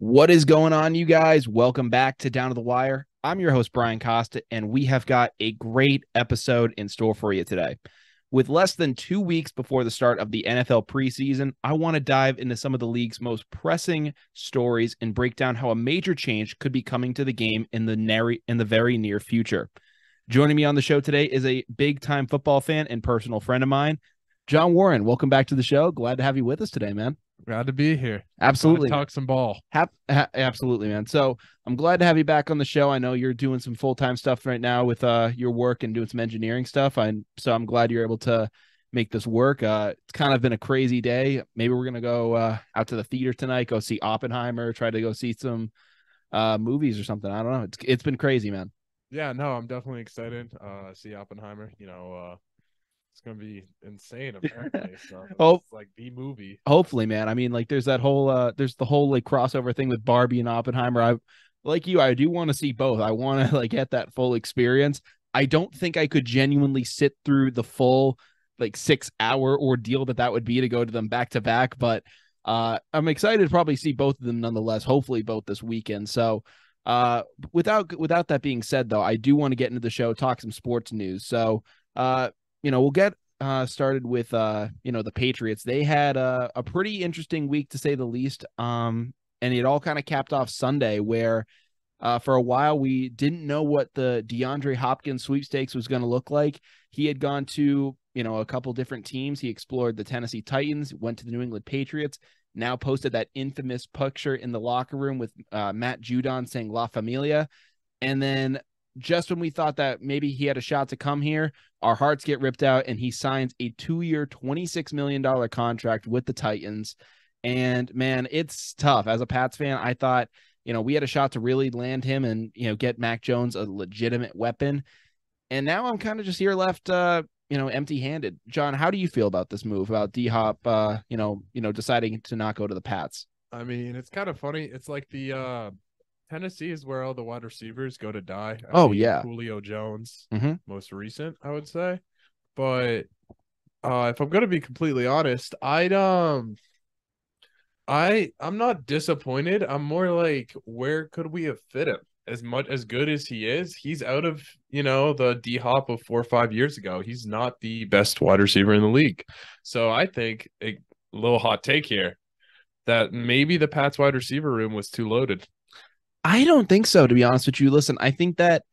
What is going on, you guys? Welcome back to Down to the Wire. I'm your host, Brian Kostiw, and we have got a great episode in store for you today. With less than 2 weeks before the start of the NFL preseason, I want to dive into some of the league's most pressing stories and break down how a major change could be coming to the game in the very near future. Joining me on the show today is a big-time football fan and personal friend of mine, John Warren. Welcome back to the show. Glad to have you with us today, man. Glad to be here. Absolutely. Talk some ball. Absolutely, man. So I'm glad to have you back on the show. I know you're doing some full-time stuff right now with your work and doing some engineering stuff. So I'm glad you're able to make this work. It's kind of been a crazy day. Maybe we're gonna go out to the theater tonight, go see Oppenheimer, try to go see some movies or something. I don't know. It's been crazy, man. Yeah, no, I'm definitely excited. See Oppenheimer. It's gonna be insane apparently. So it's like the movie. Hopefully, man. I mean, like there's the whole like crossover thing with Barbie and Oppenheimer. I do want to see both. I want to like get that full experience. I don't think I could genuinely sit through the full like 6 hour ordeal that would be to go to them back to back, but I'm excited to probably see both of them nonetheless. Hopefully both this weekend. So without that being said, though, I do want to get into the show, talk some sports news. So we'll get started with the Patriots. They had a pretty interesting week, to say the least. And it all kind of capped off Sunday, where for a while we didn't know what the DeAndre Hopkins sweepstakes was going to look like. He had gone to a couple different teams. He explored the Tennessee Titans, went to the New England Patriots, now posted that infamous picture in the locker room with Matt Judon saying La Familia. And then just when we thought that maybe he had a shot to come here, our hearts get ripped out and he signs a 2-year, $26 million contract with the Titans. And man, it's tough. As a Pats fan, I thought, we had a shot to really land him and, get Mac Jones a legitimate weapon. And now I'm kind of just here left, empty-handed. John, how do you feel about this move, about D-Hop, deciding to not go to the Pats? I mean, it's kind of funny. It's like the Tennessee is where all the wide receivers go to die. Yeah. Julio Jones, most recent, I would say. But if I'm gonna be completely honest, I'm not disappointed. I'm more like, where could we have fit him? As good as he is, he's out of the D-Hop of 4 or 5 years ago. He's not the best wide receiver in the league. So I think a little hot take here that maybe the Pats wide receiver room was too loaded. I don't think so, to be honest with you. Listen, I think that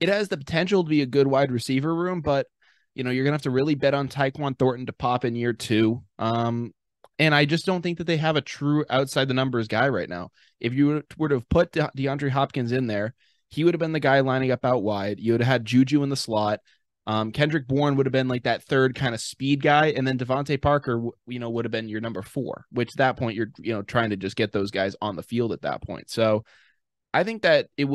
it has the potential to be a good wide receiver room, but you're gonna have to really bet on Tyquan Thornton to pop in year 2. And I just don't think that they have a true outside the numbers guy right now. If you were to have put DeAndre Hopkins in there, he would have been the guy lining up out wide. You would have had Juju in the slot. Kendrick Bourne would have been like that third kind of speed guy, and then Devontae Parker, would have been your number 4. Which at that point you're trying to just get those guys on the field at that point. So I think that the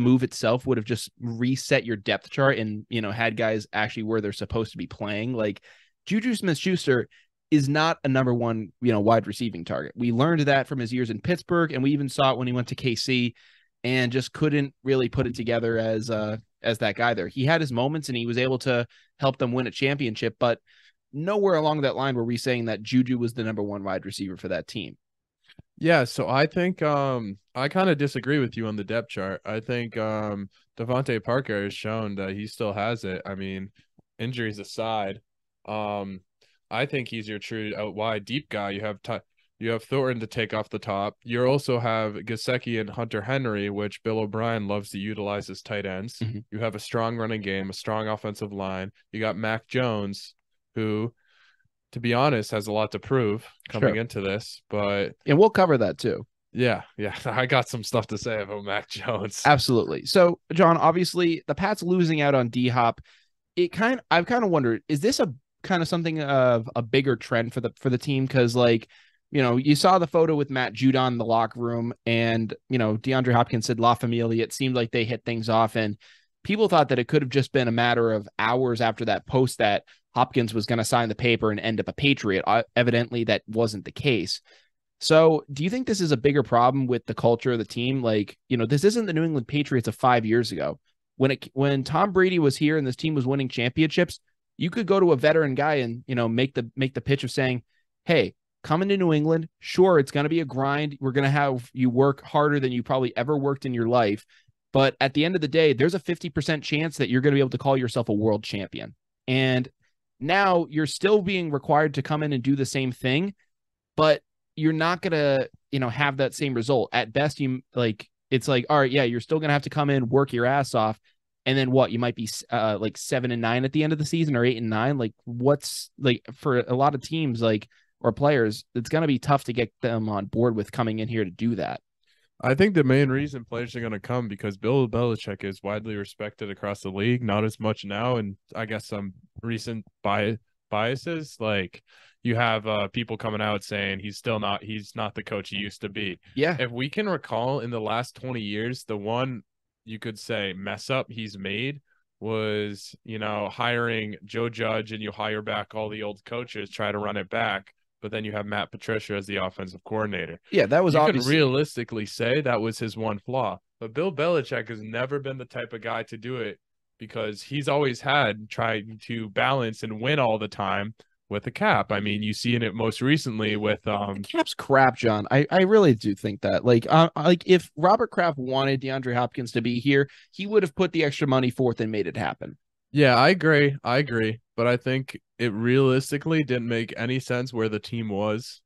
move itself would have just reset your depth chart and had guys actually where they're supposed to be playing. Like Juju Smith-Schuster is not a number 1, wide receiving target. We learned that from his years in Pittsburgh, and we even saw it when he went to KC and just couldn't really put it together as that guy there. He had his moments and he was able to help them win a championship, but nowhere along that line were we saying that Juju was the number 1 wide receiver for that team. Yeah, so I think I kind of disagree with you on the depth chart. I think Devontae Parker has shown that he still has it. I mean, injuries aside, I think he's your true out wide deep guy. You have Thornton to take off the top. You also have Gesicki and Hunter Henry, which Bill O'Brien loves to utilize as tight ends. Mm-hmm. You have a strong running game, a strong offensive line. You got Mac Jones, who, to be honest, has a lot to prove coming into this. And we'll cover that too. Yeah. I got some stuff to say about Mac Jones. Absolutely. So, John, obviously the Pats losing out on D-Hop, I've kind of wondered, is this a kind of something of a bigger trend for the team? Because you saw the photo with Matt Judon in the locker room, and DeAndre Hopkins said La Familia. It seemed like they hit things off, and people thought that it could have just been a matter of hours after that post that Hopkins was going to sign the paper and end up a Patriot. Evidently, that wasn't the case. So do you think this is a bigger problem with the culture of the team? This isn't the New England Patriots of 5 years ago. When Tom Brady was here and this team was winning championships, you could go to a veteran guy and, make the pitch of saying, hey, coming to New England. Sure, it's going to be a grind. We're going to have you work harder than you probably ever worked in your life. But at the end of the day, there's a 50% chance that you're going to be able to call yourself a world champion. And now you're still being required to come in and do the same thing, but you're not going to, have that same result. At best, it's like, all right, yeah, you're still going to have to come in, work your ass off. And then what? You might be like 7-9 at the end of the season, or 8-9. Like, what's like for a lot of teams, like, or players, it's going to be tough to get them on board with coming in here to do that. I think the main reason players are going to come because Bill Belichick is widely respected across the league, not as much now, and I guess some recent biases. Like you have people coming out saying he's not the coach he used to be. Yeah. If we can recall in the last 20 years, the one you could say mess up he's made was, hiring Joe Judge, and you hire back all the old coaches, try to run it back. But then you have Matt Patricia as the offensive coordinator. Yeah, that was obviously. You can realistically say that was his one flaw. But Bill Belichick has never been the type of guy to do it because he's always had trying to balance and win all the time with the cap. I mean, you see it most recently with the cap's crap, John. I really do think that. Like if Robert Kraft wanted DeAndre Hopkins to be here, he would have put the extra money forth and made it happen. Yeah, I agree. But I think it realistically didn't make any sense where the team was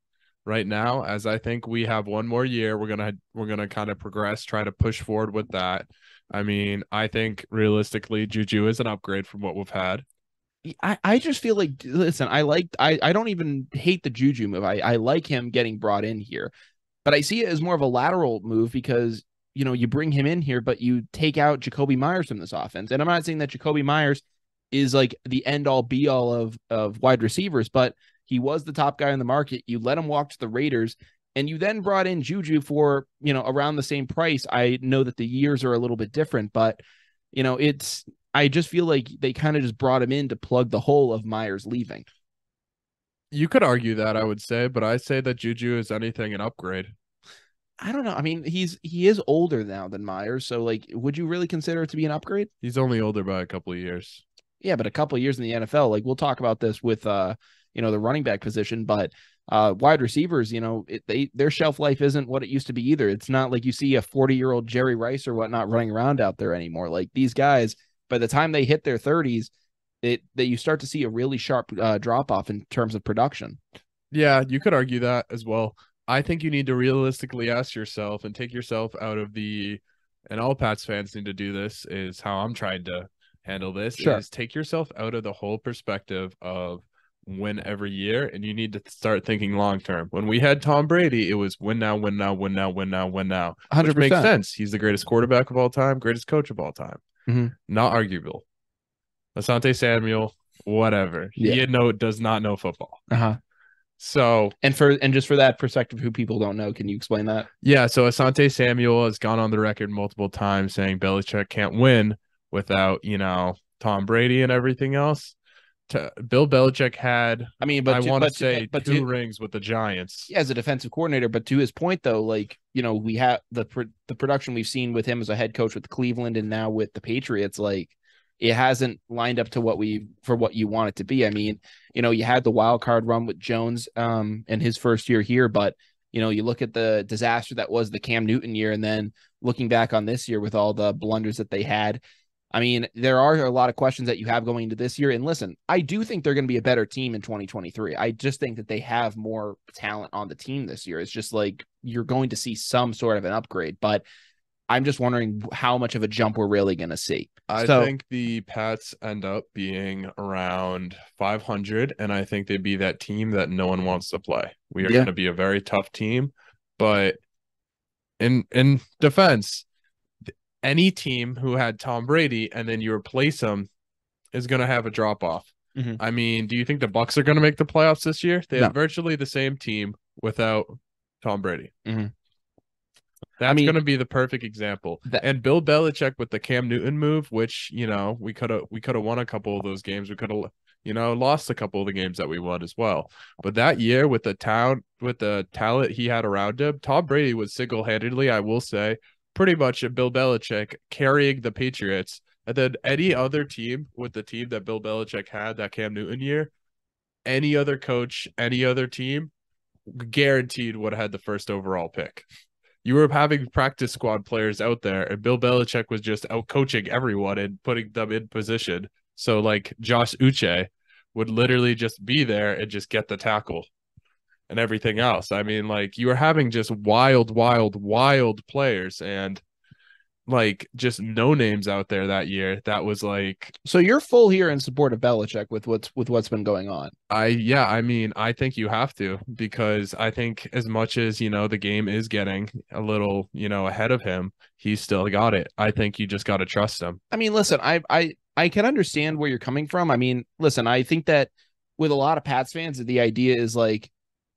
right now, as I think we have one more year. We're gonna kind of progress, try to push forward with that. I mean, I think realistically, Juju is an upgrade from what we've had. I just feel like, listen, I don't even hate the Juju move. I like him getting brought in here, but I see it as more of a lateral move because you bring him in here, but you take out Jacoby Myers from this offense. And I'm not saying that Jacoby Myers is like the end all be all of wide receivers, but he was the top guy in the market. You let him walk to the Raiders, and you then brought in Juju for, around the same price. I know that the years are a little bit different, but I just feel like they kind of just brought him in to plug the hole of Myers leaving. You could argue that, I would say, but I say that Juju is anything an upgrade. I don't know. I mean, he is older now than Myers, so like, would you really consider it to be an upgrade? He's only older by a couple of years. Yeah, but a couple of years in the NFL, like we'll talk about this with the running back position, but wide receivers, their shelf life isn't what it used to be either. It's not like you see a 40-year-old Jerry Rice or whatnot running around out there anymore. Like these guys, by the time they hit their 30s, that you start to see a really sharp drop off in terms of production. Yeah, you could argue that as well. I think you need to realistically ask yourself and take yourself out of and all Pats fans need to do this, is how I'm trying to handle this, sure. Is take yourself out of the whole perspective of win every year, and you need to start thinking long term. When we had Tom Brady, it was win now, win now, win now, win now, win now. 100%. Which makes sense. He's the greatest quarterback of all time, greatest coach of all time. Mm-hmm. Not arguable. Asante Samuel, whatever. Yeah. He does not know football. Uh-huh. So and just for that perspective, who people don't know, can you explain that? Yeah, so Asante Samuel has gone on the record multiple times saying Belichick can't win without, Tom Brady and everything else. Bill Belichick had, I want to say, two rings with the Giants. Yeah, as a defensive coordinator, but to his point though, like, we have the production we've seen with him as a head coach with Cleveland and now with the Patriots, like it hasn't lined up to what you want it to be. I mean, you had the wild card run with Jones in his first year here, but you look at the disaster that was the Cam Newton year, and then looking back on this year with all the blunders that they had. I mean, there are a lot of questions that you have going into this year. And listen, I do think they're going to be a better team in 2023. I just think that they have more talent on the team this year. It's just like you're going to see some sort of an upgrade, but I'm just wondering how much of a jump we're really going to see. I think the Pats end up being around 500, and I think they'd be that team that no one wants to play. We are going to be a very tough team, but in defense, any team who had Tom Brady and then you replace him is going to have a drop off. Mm-hmm. I mean, do you think the Bucs are going to make the playoffs this year? They have virtually the same team without Tom Brady. Mm-hmm. That's going to be the perfect example. And Bill Belichick with the Cam Newton move, which, we could have won a couple of those games. We could have, lost a couple of the games that we won as well. But that year with the talent he had around him, Tom Brady was single-handedly, I will say, pretty much a Bill Belichick carrying the Patriots. And then any other team with the team that Bill Belichick had that Cam Newton year, any other coach, any other team guaranteed would have had the first overall pick. You were having practice squad players out there, and Bill Belichick was just out coaching everyone and putting them in position. So like Josh Uche would literally just be there and just get the tackle and everything else. I mean, like you were having just wild players and like just no names out there that year. That was like, So you're full here in support of Belichick with what's been going on. I mean, I think you have to, because I think as much as, the game is getting a little, ahead of him, he's still got it. I think you just got to trust him. I mean, listen, I can understand where you're coming from. I mean, listen, I think that with a lot of Pats fans, the idea is like,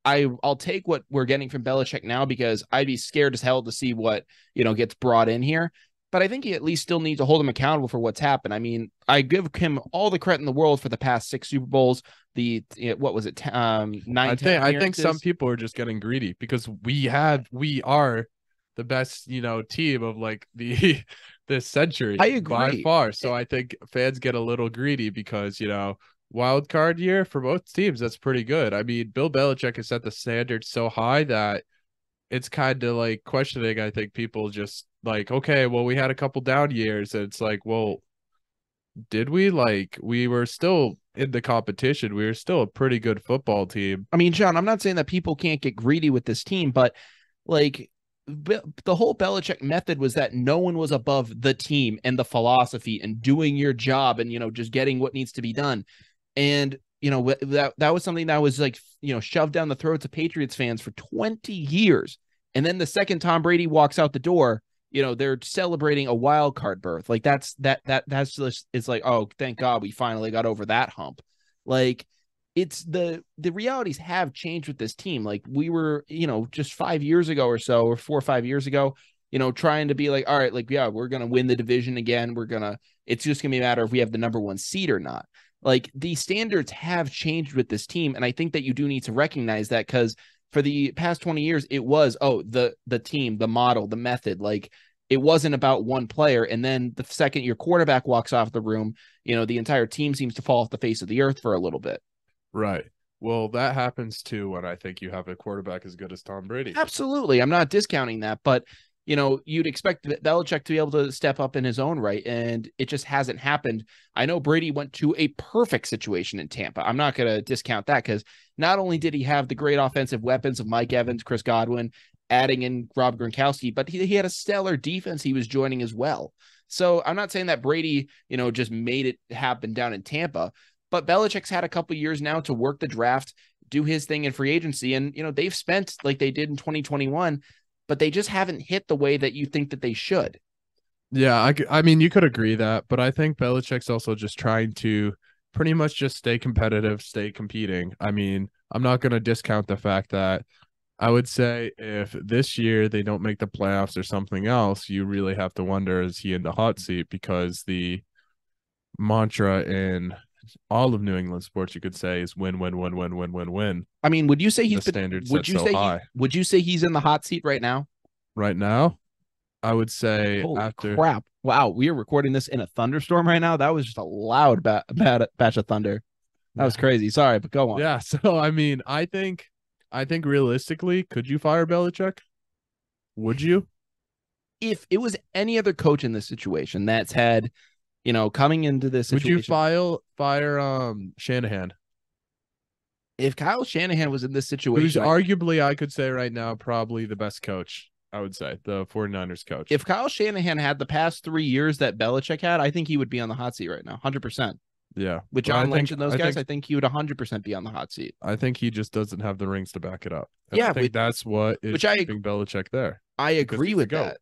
I'll take what we're getting from Belichick now because I'd be scared as hell to see what, gets brought in here. But I think you at least still need to hold him accountable for what's happened. I mean, I give him all the credit in the world for the past 6 Super Bowls. What was it? 9, I think some people are just getting greedy because we are the best, team of like the this century. I agree by far. So I think fans get a little greedy because, wild card year for both teams, that's pretty good. I mean, Bill Belichick has set the standard so high that it's kind of like questioning. I think people just like, okay, well, we had a couple down years, and it's like, well, did we? Like, we were still in the competition. We were still a pretty good football team. I mean, John, I'm not saying that people can't get greedy with this team, but like the whole Belichick method was that no one was above the team and the philosophy and doing your job and, just getting what needs to be done. And, that was something that was like, shoved down the throats of Patriots fans for 20 years. And then the second Tom Brady walks out the door, they're celebrating a wild card berth. Like that's just, it's like, oh, thank God we finally got over that hump. Like it's the realities have changed with this team. Like we were, just 5 years ago or so, or 4 or 5 years ago, trying to be like, all right, like, yeah, we're going to win the division again. It's just going to be a matter of we have the number 1 seed or not. Like the standards have changed with this team. And I think that you do need to recognize that because for the past 20 years, it was, the team, the model, the method, like it wasn't about one player. And then the second your quarterback walks off the room, the entire team seems to fall off the face of the earth for a little bit. Right. Well, that happens too when I think you have a quarterback as good as Tom Brady. Absolutely. I'm not discounting that, but you'd expect Belichick to be able to step up in his own right, and it just hasn't happened. I know Brady went to a perfect situation in Tampa. I'm not going to discount that because not only did he have the great offensive weapons of Mike Evans, Chris Godwin, adding in Rob Gronkowski, but he had a stellar defense he was joining as well. So I'm not saying that Brady, just made it happen down in Tampa, but Belichick's had a couple years now to work the draft, do his thing in free agency, and, they've spent like they did in 2021, but they just haven't hit the way that you think that they should. Yeah, I mean, you could agree that, but I think Belichick's also just trying to pretty much just stay competitive, stay competing. I mean, I'm not going to discount the fact that I would say if this year they don't make the playoffs or something else, you really have to wonder, is he in the hot seat? Because the mantra in all of New England sports, you could say, is win, win, win, win, win, win, win. I mean, would you say he's the standard would set you so say high would you say he's in the hot seat right now? right now? I would say Holy after crap. Wow, we are recording this in a thunderstorm right now. That was just a loud batch of thunder. That was crazy. Sorry, but go on. Yeah, so I mean, I think realistically, could you fire Belichick? Would you? If it was any other coach in this situation that's had, coming into this situation, would you fire Shanahan? If Kyle Shanahan was in this situation, who's arguably, I could say right now, probably the best coach, I would say, the 49ers coach. If Kyle Shanahan had the past 3 years that Belichick had, I think he would be on the hot seat right now, 100%. Yeah. With John Lynch and those guys, I think he would 100% be on the hot seat. I think he just doesn't have the rings to back it up. Yeah, I think that's what is keeping Belichick there. I agree with that.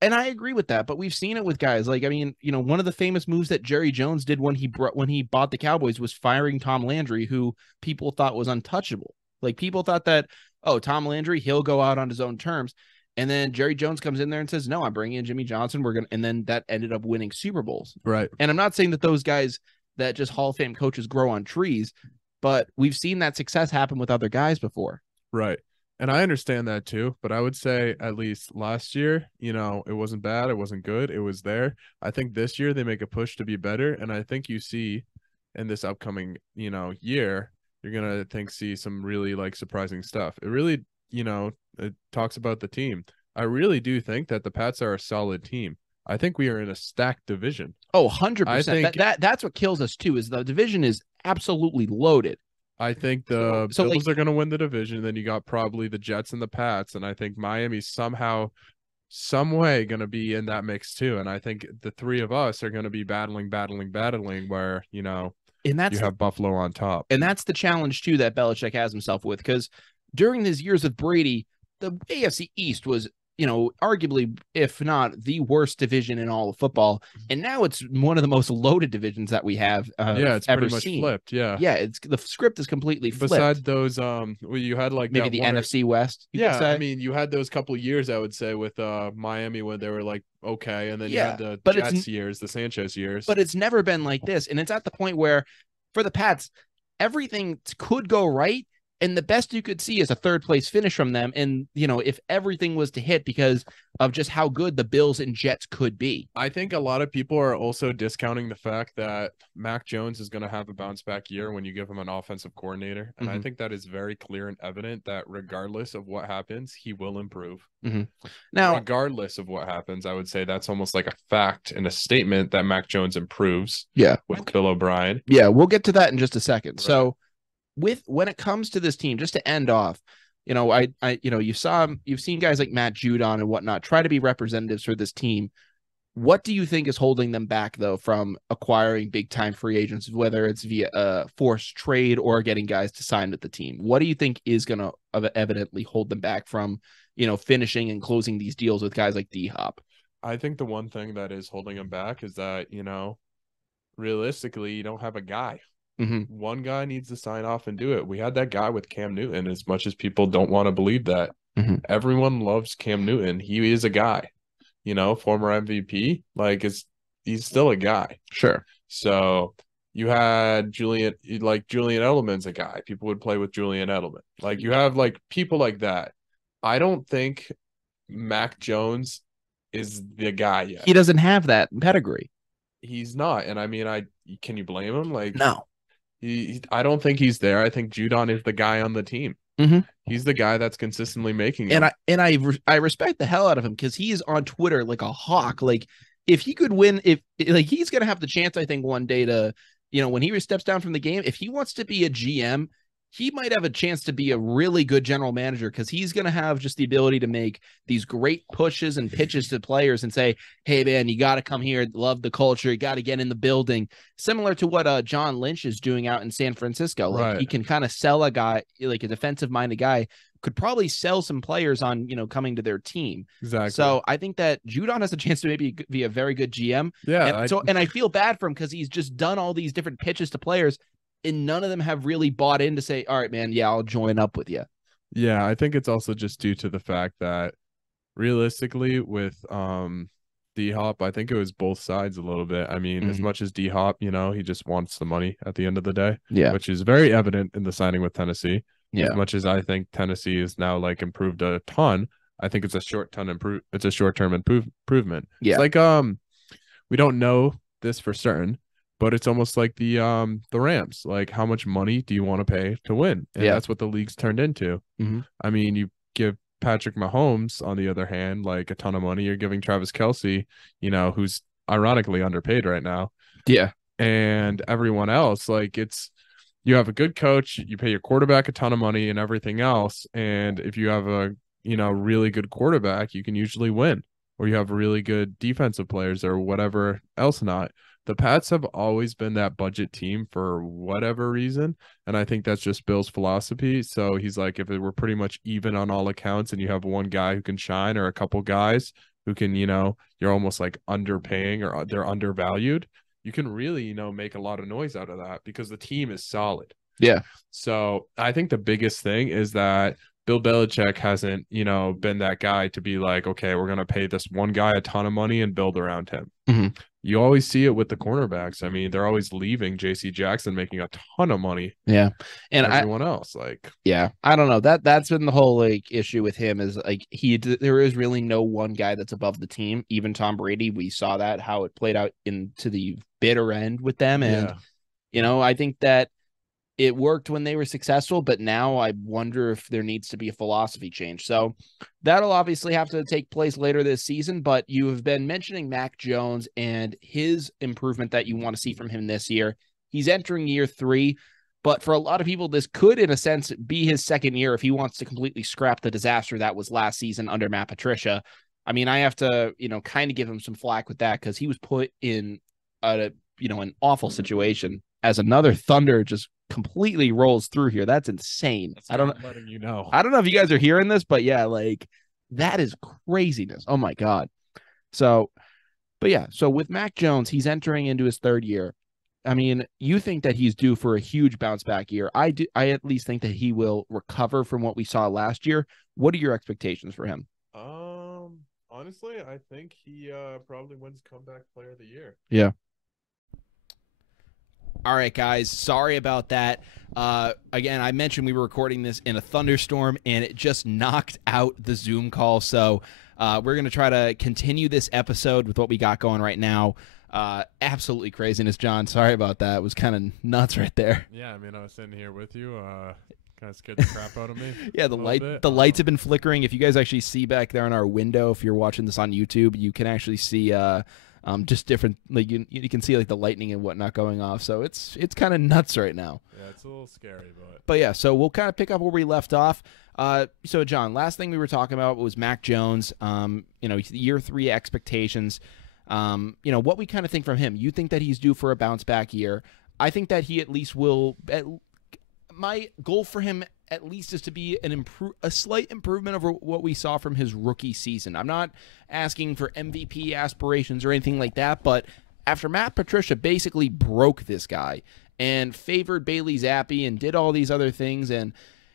And I agree with that, but we've seen it with guys like, I mean, one of the famous moves that Jerry Jones did when he bought the Cowboys was firing Tom Landry, who people thought was untouchable. Like people thought that, oh, Tom Landry, he'll go out on his own terms. And then Jerry Jones comes in there and says, no, I'm bringing in Jimmy Johnson. And then that ended up winning Super Bowls. Right. And I'm not saying that those guys that just Hall of Fame coaches grow on trees, but we've seen that success happen with other guys before. Right. And I understand that too, but I would say at least last year, it wasn't bad. It wasn't good. It was there. I think this year they make a push to be better. And I think you see in this upcoming, year, you're gonna see some really like surprising stuff. It really, it talks about the team. I really do think that the Pats are a solid team. I think we are in a stacked division. Oh, I 100%. think That's what kills us too, is the division is absolutely loaded. I think the So Bills like are going to win the division. Then you got probably the Jets and the Pats, and I think Miami's somehow, some way going to be in that mix too. And I think the three of us are going to be battling. Where and you have Buffalo on top, and that's the challenge too that Belichick has himself with, because during his years with Brady, the AFC East was, arguably, if not the worst division in all of football. And now it's one of the most loaded divisions that we have yeah, it's ever pretty much seen. flipped. Yeah, it's the script is completely flipped. Besides those, you had like maybe that the one NFC West. Yeah, I mean, you had those couple years, I would say, with Miami when they were like okay, and then you had the Jets years, the Sanchez years. But it's never been like this, and it's at the point where, for the Pats, everything could go right, and the best you could see is a third place finish from them. And, if everything was to hit, because of just how good the Bills and Jets could be. I think a lot of people are also discounting the fact that Mac Jones is going to have a bounce back year when you give him an offensive coordinator. And I think that is very clear and evident that regardless of what happens, he will improve. Now, regardless of what happens, I would say that's almost like a fact and a statement that Mac Jones improves. Yeah. With Bill O'Brien. Yeah, we'll get to that in just a second. Right. So, when it comes to this team, just to end off, you've seen guys like Matt Judon and whatnot try to be representatives for this team. What do you think is holding them back, though, from acquiring big time free agents, whether it's via a forced trade or getting guys to sign with the team? What do you think is going to evidently hold them back from, finishing and closing these deals with guys like D-Hop? I think the one thing that is holding them back is that, realistically, you don't have a guy. One guy needs to sign off and do it. We had that guy with Cam Newton, as much as people don't want to believe that. Everyone loves Cam Newton. He is a guy, former MVP. Like, he's still a guy. Sure. So you had Julian Edelman's a guy. People would play with Julian Edelman. Like, you have like people like that. I don't think Mac Jones is the guy yet. He doesn't have that pedigree. He's not. And I mean, can you blame him? Like, no. I don't think he's there. I think Judon is the guy on the team. He's the guy that's consistently making it. And I respect the hell out of him, because he is on Twitter like a hawk. Like, if he could win, he's gonna have the chance, I think, one day to, when he steps down from the game, if he wants to be a GM, he might have a chance to be a really good general manager, because he's going to have just the ability to make these great pushes and pitches to players and say, hey, man, you got to come here, love the culture, you got to get in the building. Similar to what John Lynch is doing out in San Francisco. Like, he can kind of sell a guy, like a defensive-minded guy, could probably sell some players on, coming to their team. Exactly. So I think that Judon has a chance to maybe be a very good GM. Yeah. And I feel bad for him, because he's just done all these different pitches to players, and none of them have really bought in to say, all right, man, yeah, I'll join up with you. Yeah, I think it's also just due to the fact that realistically with D-Hop, I think it was both sides a little bit. I mean, as much as D-Hop, he just wants the money at the end of the day, which is very evident in the signing with Tennessee. Yeah. As much as I think Tennessee is now like improved a ton, I think it's a short-term improvement. Yeah. It's like we don't know this for certain, but it's almost like the Rams. Like, how much money do you want to pay to win? And that's what the league's turned into. I mean, you give Patrick Mahomes, on the other hand, like a ton of money. You're giving Travis Kelce, who's ironically underpaid right now. Yeah. And everyone else, like, you have a good coach, you pay your quarterback a ton of money and everything else. And if you have a, really good quarterback, you can usually win. Or you have really good defensive players or whatever else not. The Pats have always been that budget team for whatever reason, and I think that's just Bill's philosophy. So he's like, if it were pretty much even on all accounts and you have one guy who can shine or a couple guys who can, you're almost like underpaying or they're undervalued, you can really, make a lot of noise out of that because the team is solid. Yeah. So I think the biggest thing is that Bill Belichick hasn't, been that guy to be like, okay, we're going to pay this one guy a ton of money and build around him. You always see it with the cornerbacks. I mean, they're always leaving J.C. Jackson making a ton of money. Yeah. And everyone else, like, yeah, I don't know. That's been the whole like issue with him is like there is really no one guy that's above the team. Even Tom Brady, we saw that how it played out into the bitter end with them. And I think that it worked when they were successful, but now I wonder if there needs to be a philosophy change. So that'll obviously have to take place later this season, but you have been mentioning Mac Jones and his improvement that you want to see from him this year. He's entering year 3, but for a lot of people, this could, in a sense, be his second year if he wants to completely scrap the disaster that was last season under Matt Patricia. I mean, I have to, kind of give him some flack with that because he was put in an awful situation as another Thunder just completely rolls through here. That's insane. That's I don't letting you know. I don't know if you guys are hearing this, but yeah, like that is craziness. Oh my God. So, but yeah, so with Mac Jones, he's entering into his 3rd year. I mean, you think that he's due for a huge bounce back year. I at least think that he will recover from what we saw last year. What are your expectations for him? Honestly, I think he probably wins comeback player of the year. Yeah. All right, guys. Sorry about that. Again, I mentioned we were recording this in a thunderstorm, and it just knocked out the Zoom call. So we're going to try to continue this episode with what we got going right now. Absolutely craziness, John. Sorry about that. It was kind of nuts right there. Yeah, I mean, I was sitting here with you. Kind of scared the crap out of me. Yeah, the lights have been flickering. If you guys actually see back there in our window, if you're watching this on YouTube, you can actually see just different, like you can see like the lightning and whatnot going off. So it's kind of nuts right now. Yeah, it's a little scary, but yeah. So we'll kind of pick up where we left off. So John, last thing we were talking about was Mac Jones. Year 3 expectations. What we kind of think from him. You think that he's due for a bounce back year. I think that he at least will. My goal for him at least is to be a slight improvement over what we saw from his rookie season. I'm not asking for MVP aspirations or anything like that, but after Matt Patricia basically broke this guy and favored Bailey Zappi and did all these other things and,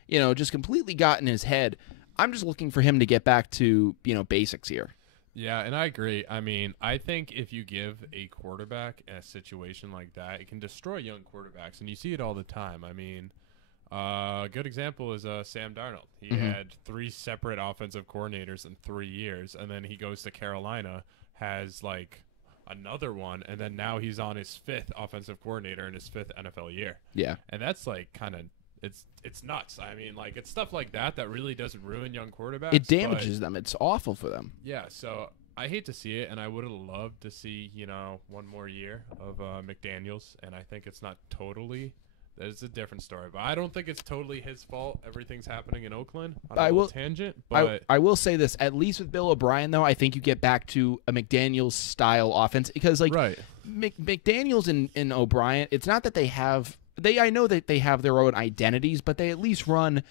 just completely got in his head, I'm just looking for him to get back to, basics here. Yeah, and I agree. I mean, I think if you give a quarterback a situation like that, it can destroy young quarterbacks, and you see it all the time. I mean, a good example is Sam Darnold. He had 3 separate offensive coordinators in 3 years, and then he goes to Carolina, has like another one, and then now he's on his 5th offensive coordinator in his 5th NFL year. Yeah. And that's like kind of it's nuts. I mean, like it's stuff like that really does ruin young quarterbacks. It damages them. It's awful for them. Yeah, so I hate to see it, and I would have loved to see, one more year of McDaniels, and I think it's not totally. It's a different story, but I don't think it's totally his fault. Everything's happening in Oakland. I will tangent, but I will say this: at least with Bill O'Brien, though, I think you get back to a McDaniels style offense because, like, McDaniels and O'Brien, it's not that they have I know that they have their own identities, but they at least run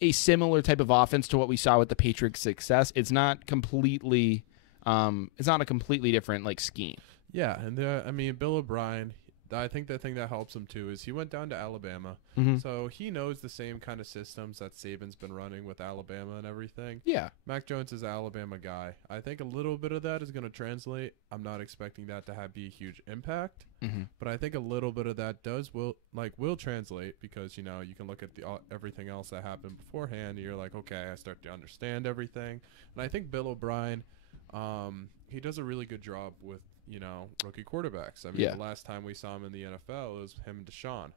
a similar type of offense to what we saw with the Patriots' success. It's not completely, it's not a completely different like scheme. Yeah, and I mean, Bill O'Brien. I think the thing that helps him too is he went down to Alabama, so he knows the same kind of systems that Saban's been running with Alabama and everything. Yeah, Mac Jones is an Alabama guy. I think a little bit of that is going to translate. I'm not expecting that to be a huge impact, but I think a little bit of that will translate because you can look at everything else that happened beforehand. And you're like, okay, I start to understand everything, and I think Bill O'Brien, he does a really good job with rookie quarterbacks. I mean, the last time we saw him in the NFL, it was him and Deshaun.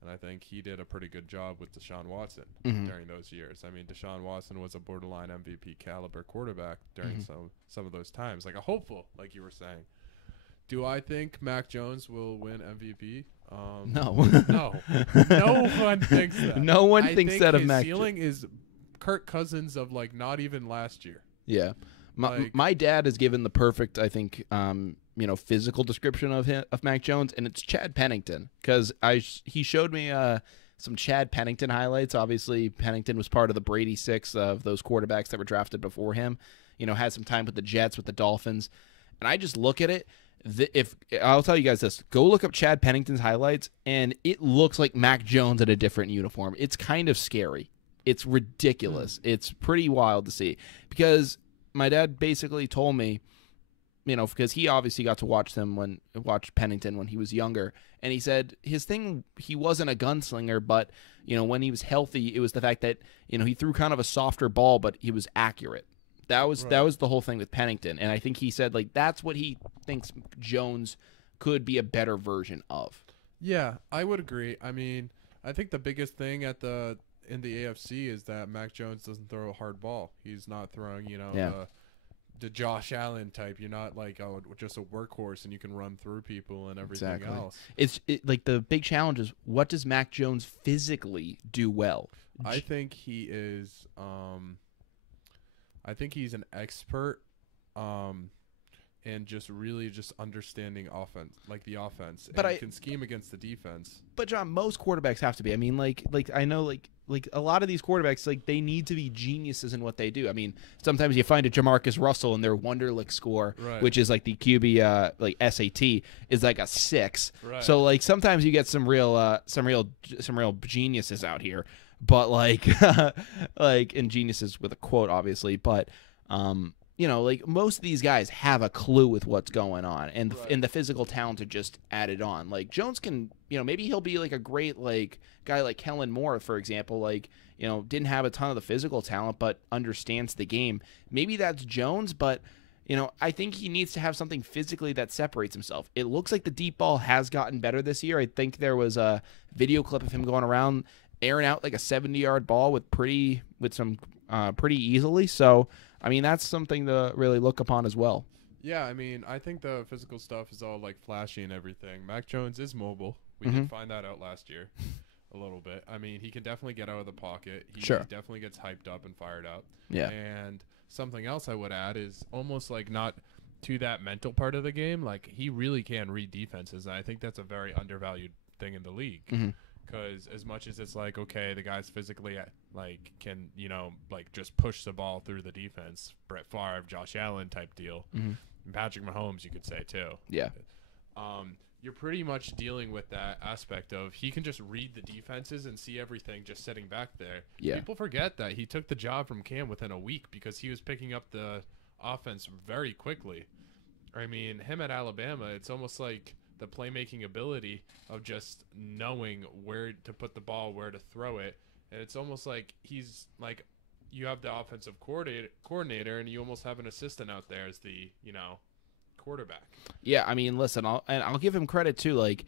And I think he did a pretty good job with Deshaun Watson during those years. I mean, Deshaun Watson was a borderline MVP caliber quarterback during some of those times. Like a hopeful, like you were saying. Do I think Mac Jones will win MVP? No. No. No one thinks that. No one thinks that of Mac. His ceiling is Kirk Cousins of like not even last year. Yeah. My dad has given the perfect, I think, physical description of Mac Jones, and it's Chad Pennington because he showed me some Chad Pennington highlights. Obviously, Pennington was part of the Brady Six of those quarterbacks that were drafted before him. Had some time with the Jets, with the Dolphins, and I just look at it. If I'll tell you guys this, go look up Chad Pennington's highlights, and it looks like Mac Jones in a different uniform. It's kind of scary. It's ridiculous. It's pretty wild to see because my dad basically told me, because he obviously got to watch Pennington when he was younger, and he said his thing, he wasn't a gunslinger, but when he was healthy, it was the fact that he threw kind of a softer ball, but he was accurate. That was the whole thing with Pennington, and I think he said like that's what he thinks Jones could be a better version of. Yeah, I would agree. I mean, I think the biggest thing in the AFC is that Mac Jones doesn't throw a hard ball. He's not throwing, the Josh Allen type. You're not like just a workhorse and you can run through people and everything else. Like the big challenge is, what does Mac Jones physically do well? I think he is. I think he's an expert. And just understanding offense, like the offense, but he can scheme against the defense. But John, most quarterbacks have to be. I mean, like I know, like a lot of these quarterbacks, like they need to be geniuses in what they do. I mean, sometimes you find a Jamarcus Russell and their Wonderlic score, right, which is like the QB like SAT is like a 6. Right. So like sometimes you get some real geniuses out here, but like like and geniuses with a quote, obviously, but like most of these guys have a clue with what's going on, and right, and the physical talent are just added on. Like Jones can, maybe he'll be like a great like guy like Kellen Moore, for example, like, didn't have a ton of the physical talent but understands the game. Maybe that's Jones, but I think he needs to have something physically that separates himself. It looks like the deep ball has gotten better this year. I think there was a video clip of him going around airing out like a 70-yard ball with pretty easily. So I mean, that's something to really look upon as well. Yeah, I mean, I think the physical stuff is all like flashy and everything. Mac Jones is mobile. We did find that out last year a little bit. I mean, he can definitely get out of the pocket. He definitely gets hyped up and fired up. Yeah. And something else I would add is almost like not to that mental part of the game. Like, he really can read defenses. And I think that's a very undervalued thing in the league. Because as much as it's like, okay, the guys physically like can like just push the ball through the defense, Brett Favre, Josh Allen type deal, and Patrick Mahomes, you could say too. Yeah. You're pretty much dealing with that aspect of he can just read the defenses and see everything just sitting back there. Yeah. People forget that he took the job from Cam within a week because he was picking up the offense very quickly. I mean, him at Alabama, it's almost like the playmaking ability of just knowing where to put the ball, where to throw it. And it's almost like he's like, you have the offensive coordinator and you almost have an assistant out there as the, quarterback. Yeah. I mean, listen, I'll give him credit too. Like,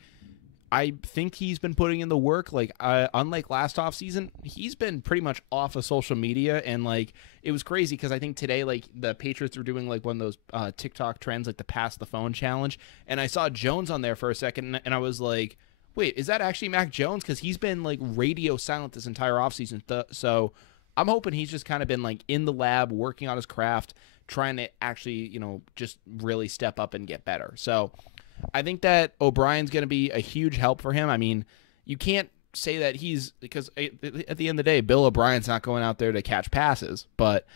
I think he's been putting in the work. Like, unlike last offseason, he's been pretty much off of social media. And, like, it was crazy because I think today, like, the Patriots were doing, like, one of those TikTok trends, like the pass the phone challenge. And I saw Jones on there for a second, and I was like, wait, is that actually Mac Jones? Because he's been, like, radio silent this entire offseason. So I'm hoping he's just kind of been, like, in the lab, working on his craft, trying to actually, just really step up and get better. So I think that O'Brien's going to be a huge help for him. I mean, you can't say that because at the end of the day, Bill O'Brien's not going out there to catch passes, but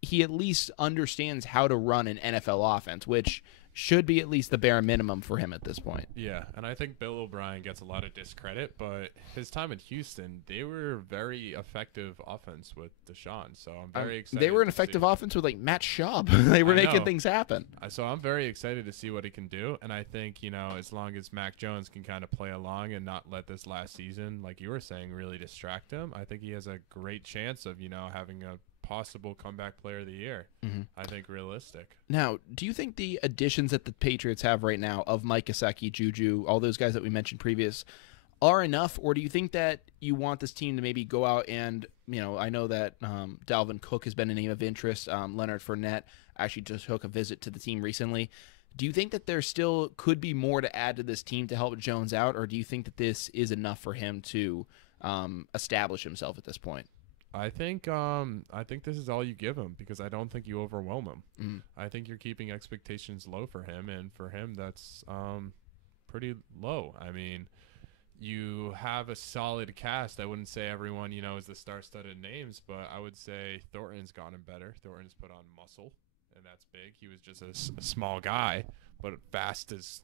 he at least understands how to run an NFL offense, which should be at least the bare minimum for him at this point. Yeah, and I think Bill O'Brien gets a lot of discredit, but his time in Houston, they were very effective offense with Deshaun, so I'm very excited. They were an effective offense with, like, Matt Schaub. They were making things happen. So I'm very excited to see what he can do, and I think, as long as Mac Jones can kind of play along and not let this last season, like you were saying, really distract him, I think he has a great chance of, having a possible comeback player of the year. I think realistic. Now, do you think the additions that the Patriots have right now of Mike Gesicki, Juju, all those guys that we mentioned previous are enough, or do you think that you want this team to maybe go out and, I know that Dalvin Cook has been a name of interest. Leonard Fournette actually just took a visit to the team recently. Do you think that there still could be more to add to this team to help Jones out, or do you think that this is enough for him to establish himself at this point? I think this is all you give him because I don't think you overwhelm him. I think you're keeping expectations low for him, and for him that's pretty low. I mean, you have a solid cast. I wouldn't say everyone is the star-studded names, but I would say Thornton's gotten better. Thornton's put on muscle, and that's big. He was just a small guy, but fast as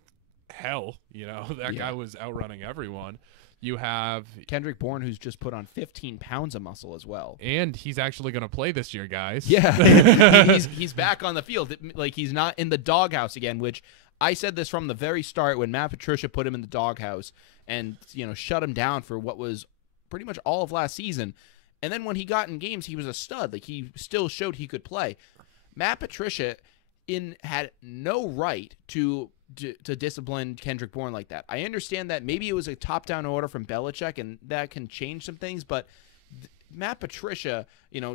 hell. That guy was outrunning everyone. You have Kendrick Bourne, who's just put on 15 pounds of muscle as well. And he's actually going to play this year, guys. Yeah. he's back on the field. Like, he's not in the doghouse again, which I said this from the very start when Matt Patricia put him in the doghouse and, shut him down for what was pretty much all of last season. And then when he got in games, he was a stud. Like, he still showed he could play. Matt Patricia had no right to to discipline Kendrick Bourne like that. I understand that maybe it was a top-down order from Belichick, and that can change some things, but Matt Patricia,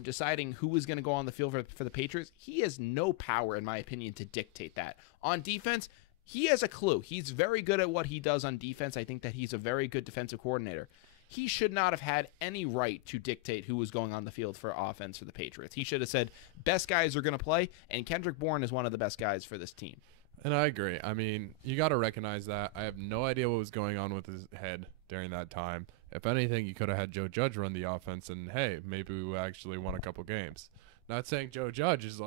deciding who was going to go on the field for the Patriots, he has no power, in my opinion, to dictate that. On defense, he has a clue. He's very good at what he does on defense. I think that he's a very good defensive coordinator. He should not have had any right to dictate who was going on the field for offense for the Patriots. He should have said, best guys are going to play, and Kendrick Bourne is one of the best guys for this team. And I agree. I mean, you got to recognize that. I have no idea what was going on with his head during that time. If anything, you could have had Joe Judge run the offense, and, hey, maybe we actually won a couple games. Not saying Joe Judge is,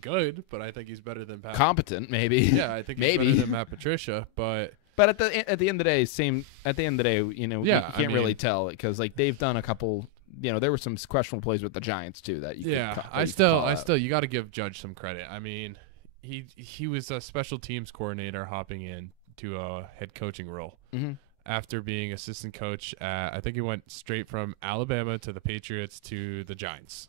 good, but I think he's better than Pat. Competent, maybe. Yeah, I think he's better than Matt Patricia, but at the end of the day, you can't really tell it because they've done a couple. There were some questionable plays with the Giants too that you. Yeah, I still you got to give Judge some credit. I mean, he was a special teams coordinator hopping in to a head coaching role after being assistant coach at, I think he went straight from Alabama to the Patriots to the Giants.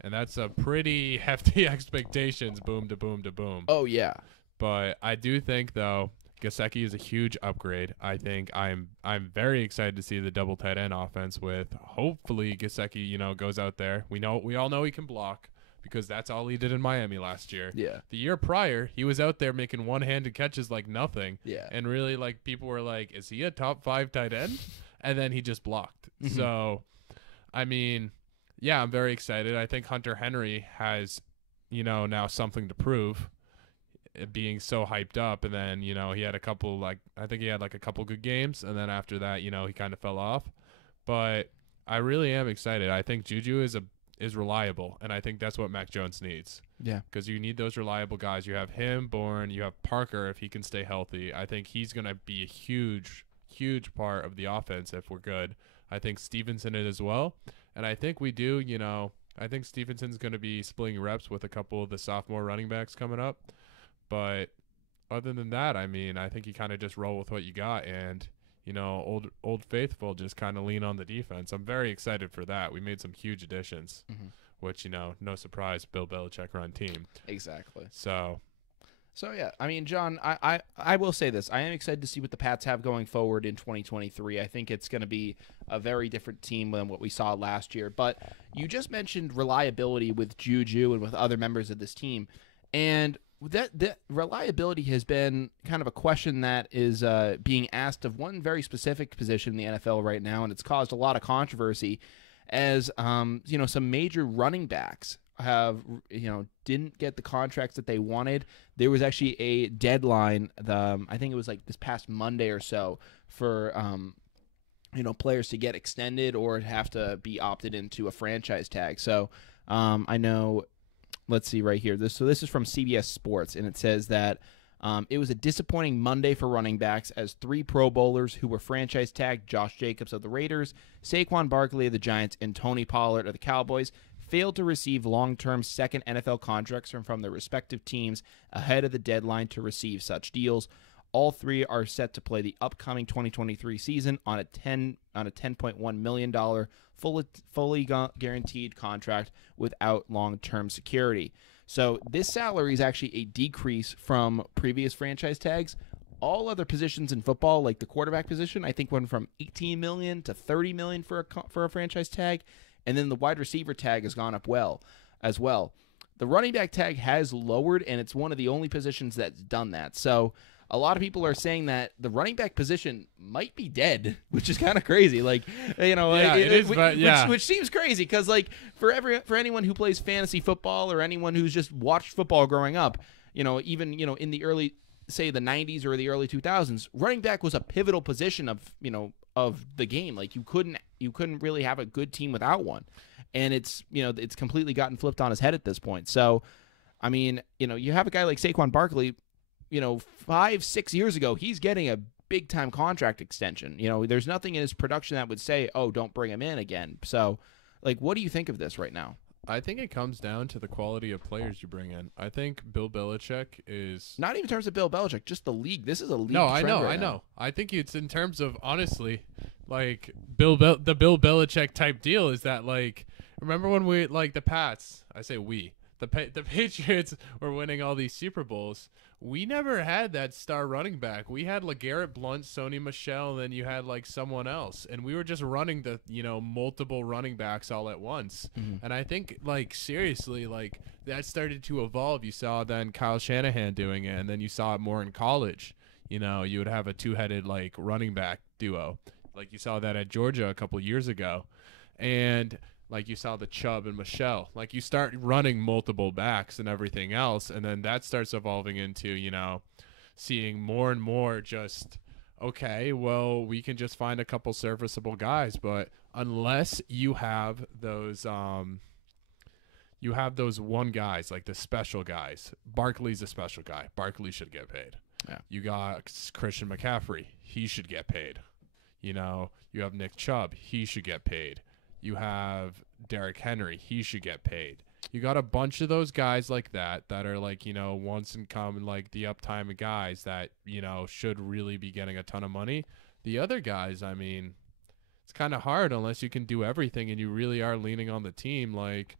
And that's a pretty hefty expectations, boom to boom to boom. Oh, yeah. But I do think, though, Gesicki is a huge upgrade. I think I'm very excited to see the double tight end offense with hopefully Gesicki, goes out there. We all know he can block because that's all he did in Miami last year. Yeah. The year prior, he was out there making one-handed catches like nothing. Yeah. And really, people were like, is he a top 5 tight end? And then he just blocked. So, I mean, yeah, I'm very excited. I think Hunter Henry has, now something to prove, being so hyped up. And then, he had a couple, I think he had a couple good games. And then after that, he kind of fell off. But I really am excited. I think Juju is reliable. And I think that's what Mac Jones needs. Yeah. Because you need those reliable guys. You have him, Bourne. You have Parker if he can stay healthy. I think he's going to be a huge, huge part of the offense if we're good. I think Stevenson is as well. And I think we do, I think Stevenson's going to be splitting reps with a couple of the sophomore running backs coming up. But other than that, I mean, I think you kind of just roll with what you got and, old faithful just kind of lean on the defense. I'm very excited for that. We made some huge additions, which, no surprise, Bill Belichick run team. Exactly. So yeah, I mean, John, I will say this. I am excited to see what the Pats have going forward in 2023. I think it's going to be a very different team than what we saw last year. But you just mentioned reliability with Juju and with other members of this team. And that reliability has been kind of a question that is being asked of one very specific position in the NFL right now, and it's caused a lot of controversy as, some major running backs have didn't get the contracts that they wanted. There was actually a deadline, I think it was this past Monday or so, for players to get extended or have to be opted into a franchise tag. So I know, let's see right here. This is from CBS Sports, and it says that it was a disappointing Monday for running backs as 3 Pro Bowlers who were franchise tagged, Josh Jacobs of the Raiders, Saquon Barkley of the Giants, and Tony Pollard of the Cowboys, failed to receive long-term second NFL contracts from their respective teams ahead of the deadline to receive such deals. All 3 are set to play the upcoming 2023 season on a $10.1 million fully guaranteed contract without long-term security. So this salary is actually a decrease from previous franchise tags. All other positions in football, like the quarterback position, I think went from $18 million to $30 million for a franchise tag. And then the wide receiver tag has gone up as well. The running back tag has lowered, and it's one of the only positions that's done that. So a lot of people are saying that the running back position might be dead, which is kind of crazy. Which seems crazy because for anyone who plays fantasy football or anyone who's just watched football growing up, even in the early, say the 90s or the early 2000s, running back was a pivotal position of the game. You couldn't really have a good team without one. And it's completely gotten flipped on his head at this point. So, I mean, you have a guy like Saquon Barkley, 5-6 years ago, he's getting a big time contract extension. There's nothing in his production that would say, oh, don't bring him in again. So, what do you think of this right now? I think it comes down to the quality of players you bring in. I think Bill Belichick is not even in terms of Bill Belichick, just the league. This is a league. No, I know. I think it's in terms of honestly, the Bill Belichick type deal is that remember when we the Pats? I say we. the Patriots were winning all these Super Bowls. We never had that star running back. We had LeGarrette Blount, Sony Michel, and then you had like someone else, and we were just running the multiple running backs all at once. And I think like seriously, like that started to evolve. You saw then Kyle Shanahan doing it, and then you saw it more in college. You would have a two-headed like running back duo, like you saw that at Georgia a couple years ago, and like you saw the Chubb and Michelle. Like you start running multiple backs and everything else, and then that starts evolving into, seeing more and more just, okay, well, we can just find a couple serviceable guys, but unless you have those one guys, like the special guys. Barkley's a special guy. Barkley should get paid. Yeah. You got Christian McCaffrey. He should get paid. You have Nick Chubb. He should get paid. You have Derrick Henry. He should get paid. You got a bunch of those guys like that are like, once and come like the uptime guys that, should really be getting a ton of money. The other guys, I mean, it's kind of hard unless you can do everything and you really are leaning on the team. Like,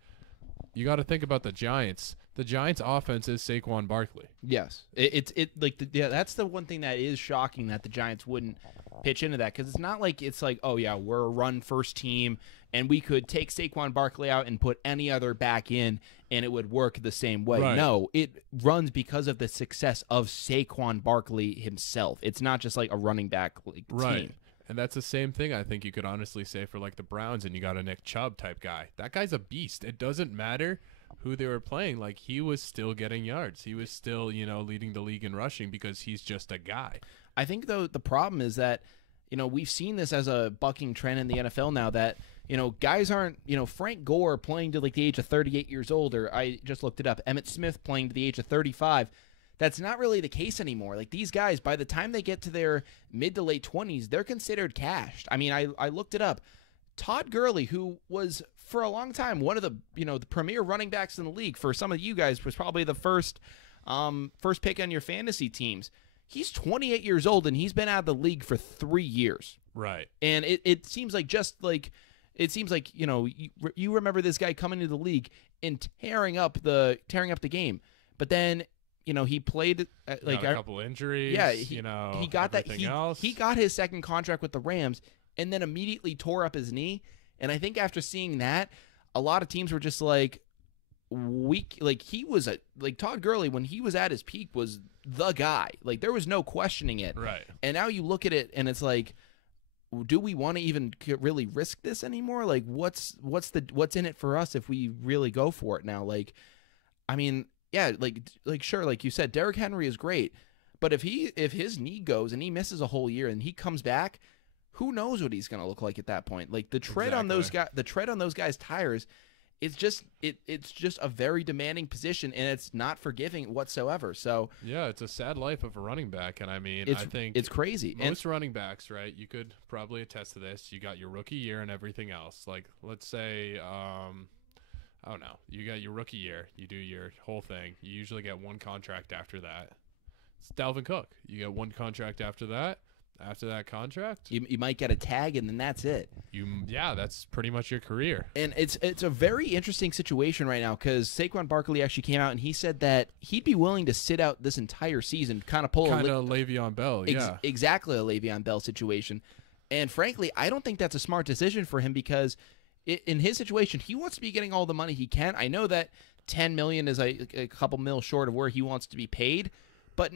you got to think about the Giants. The Giants' offense is Saquon Barkley. Yes, that's the one thing that is shocking that the Giants wouldn't pitch into that, because it's not like it's like, oh yeah, we're a run first team and we could take Saquon Barkley out and put any other back in and it would work the same way. Right. No, it runs because of the success of Saquon Barkley himself. It's not just like a running back team. And that's the same thing I think you could honestly say for like the Browns, and you got a Nick Chubb type guy. That guy's a beast. It doesn't matter who they were playing. Like, he was still getting yards. He was still, leading the league in rushing because he's just a guy. I think, though, the problem is that, we've seen this as a bucking trend in the NFL now that, guys aren't, Frank Gore playing to like the age of 38 years old, or I just looked it up, Emmitt Smith playing to the age of 35. That's not really the case anymore. Like, these guys, by the time they get to their mid to late 20s, they're considered cashed. I mean, I looked it up. Todd Gurley, who was for a long time one of the the premier running backs in the league, for some of you guys was probably the first pick on your fantasy teams. He's 28 years old and he's been out of the league for 3 years. Right. And it seems like you remember this guy coming into the league and tearing up the game, but then he played like a couple injuries. Yeah, he got that. He got his second contract with the Rams and then immediately tore up his knee. And I think after seeing that, a lot of teams were just like, he was Todd Gurley when he was at his peak was the guy. Like, there was no questioning it. Right. And now you look at it and it's like, do we want to even really risk this anymore? Like, what's in it for us if we really go for it now? Like, I mean, yeah, like sure, like you said, Derrick Henry is great, but if his knee goes and he misses a whole year and he comes back, who knows what he's going to look like at that point? Like, the tread on those guys' tires, it's just a very demanding position, and it's not forgiving whatsoever. So yeah, it's a sad life of a running back, and I mean, I think it's crazy. Most running backs, right? You could probably attest to this. You got your rookie year and everything else. Like, let's say, I don't know, you got your rookie year, you do your whole thing. You usually get one contract after that. It's Dalvin Cook. You get one contract after that. After that contract, you might get a tag, and then that's it. That's pretty much your career. And it's a very interesting situation right now, because Saquon Barkley actually came out and he said that he'd be willing to sit out this entire season, kind of Le'Veon Bell, yeah, exactly a Le'Veon Bell situation. And frankly, I don't think that's a smart decision for him, because in his situation, he wants to be getting all the money he can. I know that $10 million is a couple mil short of where he wants to be paid, but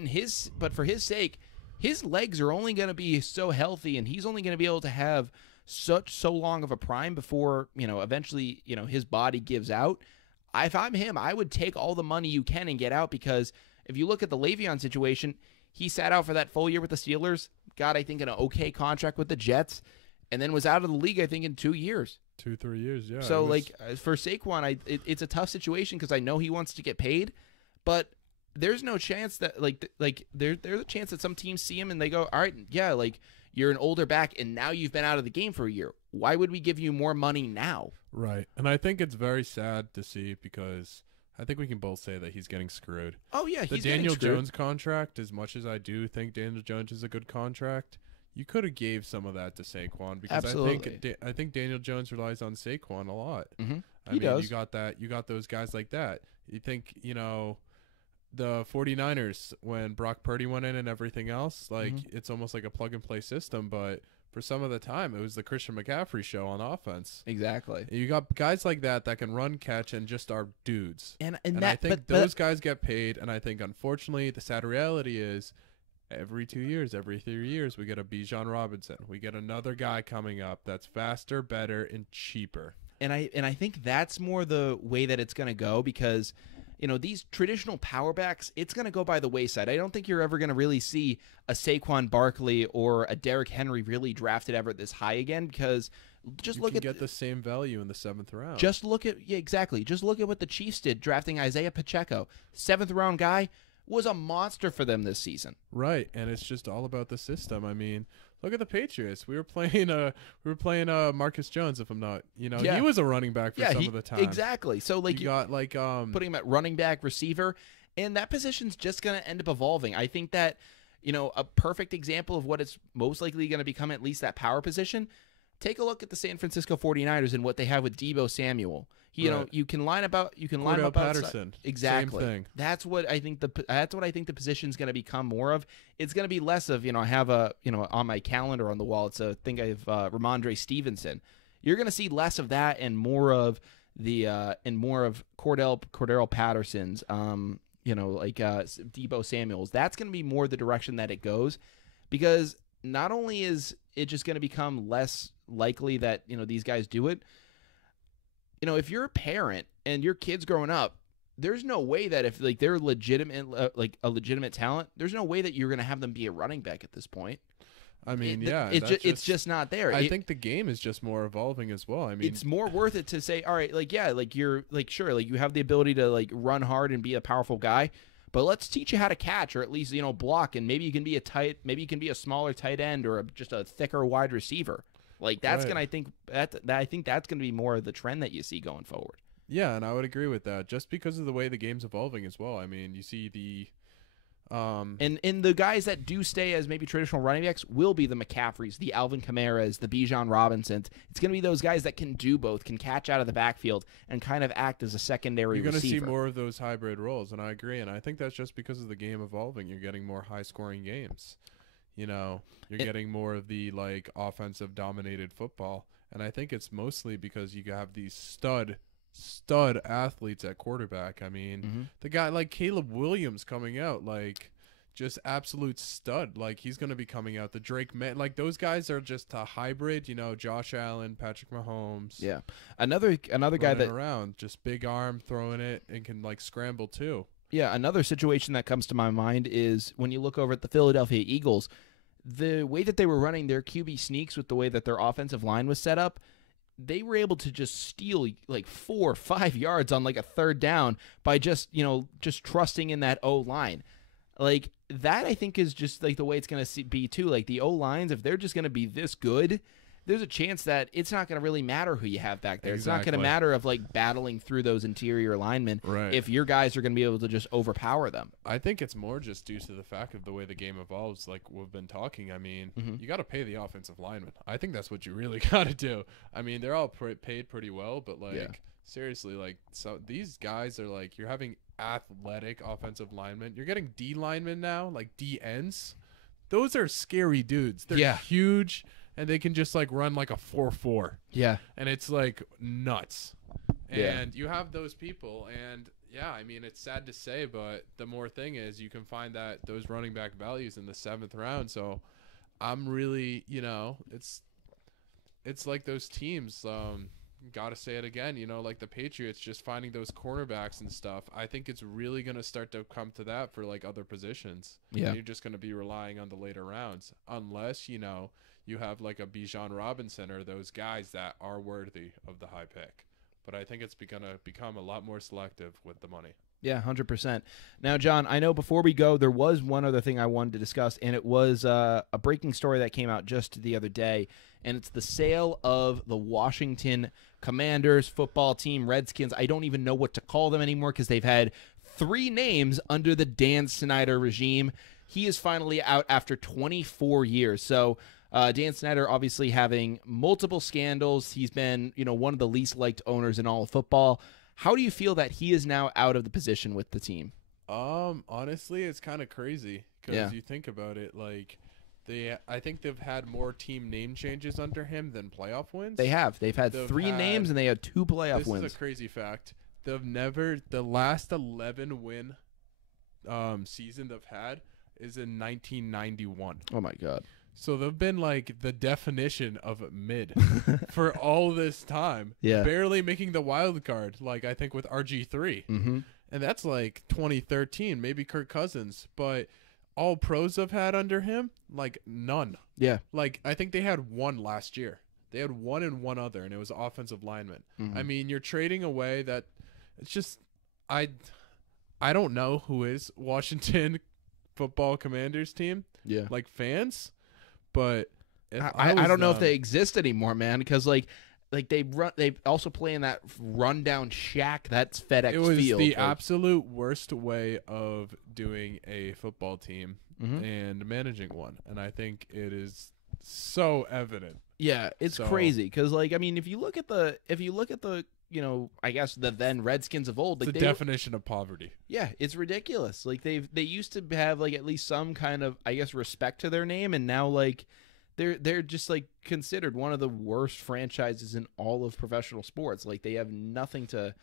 for his sake, his legs are only going to be so healthy, and he's only going to be able to have so long of a prime before, eventually, his body gives out. If I'm him, I would take all the money you can and get out, because if you look at the Le'Veon situation, he sat out for that full year with the Steelers, got, I think, an okay contract with the Jets, and then was out of the league, I think, in 2 years. 2-3 years, yeah. So, for Saquon, it's a tough situation, because I know he wants to get paid, but there's no chance that there's a chance that some teams see him and they go, all right, yeah, like, you're an older back and now you've been out of the game for a year. Why would we give you more money now? Right. And I think it's very sad to see, because I think we can both say that he's getting screwed. Oh yeah, the Daniel Jones contract, as much as I do think Daniel Jones is a good contract, you could have gave some of that to Saquon, because Absolutely. I think Daniel Jones relies on Saquon a lot. Mm-hmm. I mean, you got those guys like that. You think, the 49ers, when Brock Purdy went in and everything else, like it's almost like a plug and play system, but for some of the time it was the Christian McCaffrey show on offense. Exactly. You got guys like that can run, catch, and just are dudes. And I think those guys get paid, and I think unfortunately the sad reality is every 2 years, every 3 years, we get a Bijan Robinson. We get another guy coming up that's faster, better, and cheaper. And I think that's more the way that it's going to go, because these traditional power backs, it's going to go by the wayside. I don't think you're ever going to really see a Saquon Barkley or a Derrick Henry really drafted ever this high again, because get the same value in the 7th round. Just look at exactly. Just look at what the Chiefs did drafting Isaiah Pacheco. 7th round guy was a monster for them this season. Right, and it's just all about the system. I mean, look at the Patriots. We were playing Marcus Jones, if I'm not, he was a running back for some of the time. Exactly. So like you got like putting him at running back, receiver, and that position's just going to end up evolving. I think that, a perfect example of what it's most likely going to become, at least that power position. Take a look at the San Francisco 49ers and what they have with Deebo Samuel. You can line up Patterson. Exactly. Same thing. That's what I think the position's going to become more of. It's going to be less of, I have on my calendar on the wall, it's a thing of Ramondre Stevenson. You're going to see less of that and more of Cordell Patterson's Deebo Samuel's. That's going to be more the direction that it goes, because not only is it just going to become less likely that, these guys do it. If you're a parent and your kid's growing up, there's no way that if they're legitimate, a legitimate talent, there's no way that you're going to have them be a running back at this point. I mean, it's just not there. I think the game is just more evolving as well. I mean, it's more worth it to say, all right, you're sure, you have the ability to run hard and be a powerful guy, but let's teach you how to catch, or at least block, and maybe you can be a smaller tight end or just a thicker wide receiver. That's right. I think that's gonna be more of the trend that you see going forward. Yeah, and I would agree with that, just because of the way the game's evolving as well. I mean, you see the and the guys that do stay as maybe traditional running backs will be the McCaffreys, the Alvin Kamara's, the Bijan Robinsons. It's going to be those guys that can do both, can catch out of the backfield and kind of act as a secondary receiver. You're going to see more of those hybrid roles, and I agree. And I think that's just because of the game evolving. You're getting more high-scoring games. You're getting more of the offensive dominated football, and I think it's mostly because you have these stud athletes at quarterback. I mean, the guy like Caleb Williams coming out, just absolute stud. He's going to be coming out. The Drake May, those guys are just a hybrid. Josh Allen, Patrick Mahomes. Yeah, another guy that around, just big arm, throwing it, and can scramble too. Yeah, another situation that comes to my mind is when you look over at the Philadelphia Eagles, the way that they were running their QB sneaks with the way that their offensive line was set up, they were able to just steal 4 or 5 yards on a 3rd down by just trusting in that O line. That I think is just the way it's going to be too. The O lines, if they're just going to be this good, there's a chance that it's not going to really matter who you have back there. Exactly. It's not going to matter of battling through those interior linemen if your guys are going to be able to just overpower them. I think it's more just due to the fact of the way the game evolves, we've been talking. I mean, you got to pay the offensive linemen. I think that's what you really got to do. I mean, they're all paid pretty well, but seriously, so these guys are you're having athletic offensive linemen. You're getting D linemen now, D ends. Those are scary dudes. They're huge. And they can just run a 4.4. Yeah. And it's nuts. And you have those people, and I mean, it's sad to say, but the more thing is you can find those running back values in the 7th round. So I'm really, it's like those teams, gotta say it again, the Patriots just finding those cornerbacks and stuff. I think it's really gonna start to come to that for other positions. Yeah. And you're just gonna be relying on the later rounds, unless you have a Bijan Robinson or those guys that are worthy of the high pick. But I think it's gonna become a lot more selective with the money. Yeah, 100%. Now, John, I know before we go, there was one other thing I wanted to discuss, and it was a breaking story that came out just the other day, and it's the sale of the Washington Commanders football team, Redskins. I don't even know what to call them anymore because they've had 3 names under the Dan Snyder regime. He is finally out after 24 years. So Dan Snyder obviously having multiple scandals. He's been, one of the least liked owners in all of football. How do you feel that he is now out of the position with the team? Honestly, it's kind of crazy because you think about it, like I think they've had more team name changes under him than playoff wins. They've had three names and they had 2 playoff wins. This is a crazy fact. The last 11 win season they've had is in 1991. Oh my God. So they've been like the definition of mid for all this time. Yeah. Barely making the wild card, like I think with RG3. Mm-hmm. And that's like 2013, maybe Kirk Cousins. But all pros have had under him, like none. Yeah. Like I think they had one last year. They had one and one other, and it was offensive lineman. Mm-hmm. I mean, you're trading away that it's just I don't know who is Washington Football Commanders team. Yeah. Like fans. But I don't know if they exist anymore, man, because like they also play in that rundown shack that's FedEx Field. It was the absolute worst way of doing a football team and managing one, and I think it is so evident. Yeah, it's crazy because like I mean, if you look at the I guess the then Redskins of old, like the definition of poverty. Yeah, it's ridiculous. Like they used to have like at least some kind of I guess respect to their name, and now like they're just like considered one of the worst franchises in all of professional sports. Like they have nothing to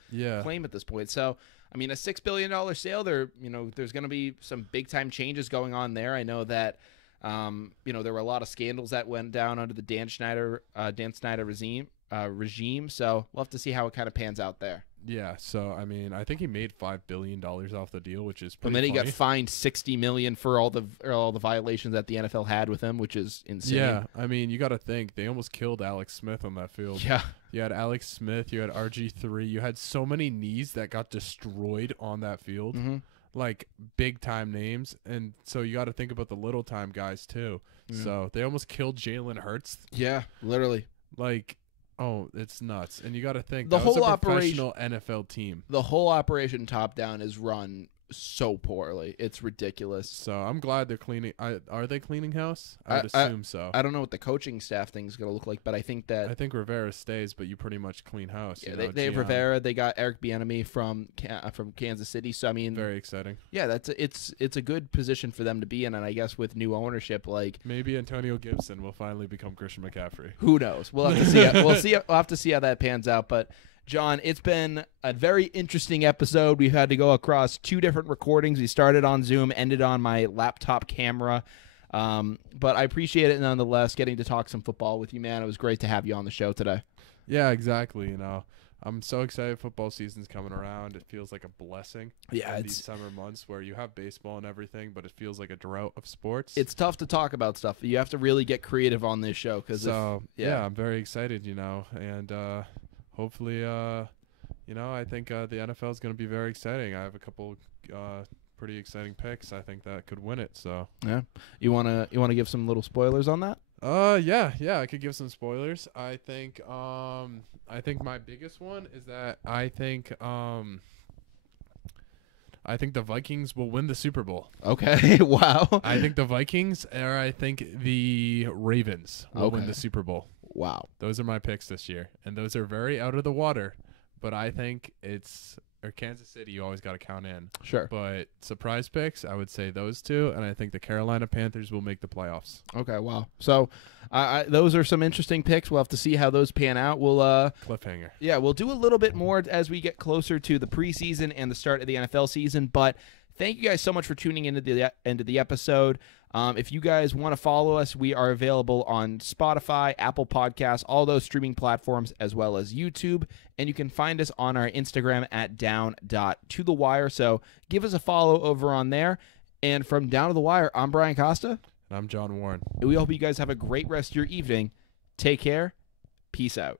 claim at this point. So I mean, a $6 billion sale, there's going to be some big time changes going on there. I know that. There were a lot of scandals that went down under the Dan Snyder regime. So we'll have to see how it kind of pans out there. Yeah. So I mean, I think he made $5 billion off the deal, which is pretty. And then he funny. got fined $60 million for all the violations that the NFL had with him, which is insane. Yeah. I mean, you got to think they almost killed Alex Smith on that field. Yeah. You had Alex Smith. You had RG3. You had so many knees that got destroyed on that field. Mm-hmm. Like big time names, and so you got to think about the little time guys too. So they almost killed Jalen Hurts. Yeah, literally. Like, oh, it's nuts. And you got to think The that whole was a professional NFL team. The whole operation top down is run so poorly. It's ridiculous. So I'm glad they're cleaning. Are they cleaning house? I would assume so. I don't know what the coaching staff thing is going to look like, but I think Rivera stays, but you pretty much clean house. Yeah, they have Rivera. They got Eric Bieniemy from Kansas City. So I mean, very exciting. Yeah, it's a good position for them to be in, and I guess with new ownership, like maybe Antonio Gibson will finally become Christian McCaffrey. Who knows? We'll have to see. We'll have to see how that pans out, but. John, it's been a very interesting episode. We've had to go across 2 different recordings. We started on Zoom, ended on my laptop camera. But I appreciate it nonetheless, getting to talk some football with you, man. It was great to have you on the show today. Yeah, exactly. I'm so excited football season's coming around. It feels like a blessing. Yeah, in these summer months where you have baseball and everything, but it feels like a drought of sports. It's tough to talk about stuff. You have to really get creative on this show. I'm very excited, and hopefully, I think the NFL is going to be very exciting. I have a couple pretty exciting picks. I think that could win it. So yeah, you wanna give some little spoilers on that? I could give some spoilers. I think my biggest one is that I think the Vikings will win the Super Bowl. Okay, wow. I think the Vikings, or I think the Ravens will win the Super Bowl. Wow. Those are my picks this year, and those are very out of the water, but I think or Kansas City you always got to count in. Sure. But surprise picks, I would say those 2, and I think the Carolina Panthers will make the playoffs. Okay, wow. So those are some interesting picks. We'll have to see how those pan out. We'll cliffhanger. Yeah, we'll do a little bit more as we get closer to the preseason and the start of the NFL season, but thank you guys so much for tuning into the end of the episode. If you guys want to follow us, we are available on Spotify, Apple Podcasts, all those streaming platforms, as well as YouTube. And you can find us on our Instagram at down.tothewire. So give us a follow over on there. And from Down to the Wire, I'm Brian Costa. And I'm John Warren. We hope you guys have a great rest of your evening. Take care. Peace out.